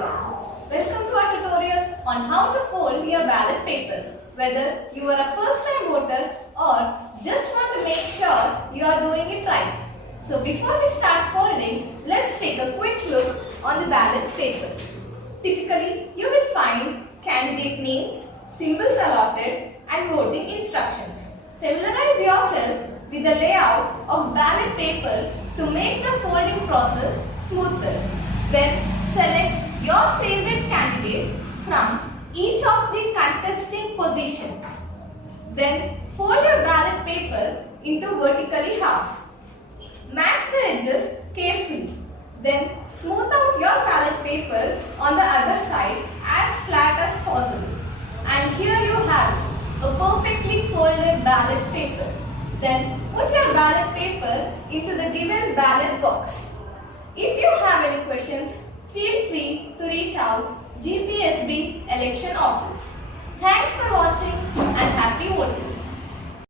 everyone. Welcome to our tutorial on how to fold your ballot paper. Whether you are a first time voter or just want to make sure you are doing it right. So before we start folding, let's take a quick look on the ballot paper. Typically, you will find candidate names, symbols allotted and voting instructions. Familiarize yourself with the layout of ballot paper to make the folding process smoother. Then select your favorite candidate from each of the contesting positions. Then fold your ballot paper into vertically half. Match the edges carefully. Then smooth out your ballot paper on the other side as flat as possible. And here you have a perfectly folded ballot paper. Then put your ballot paper into the given ballot box. If you have any questions, feel free to reach out GPSB Election Office. Thanks for watching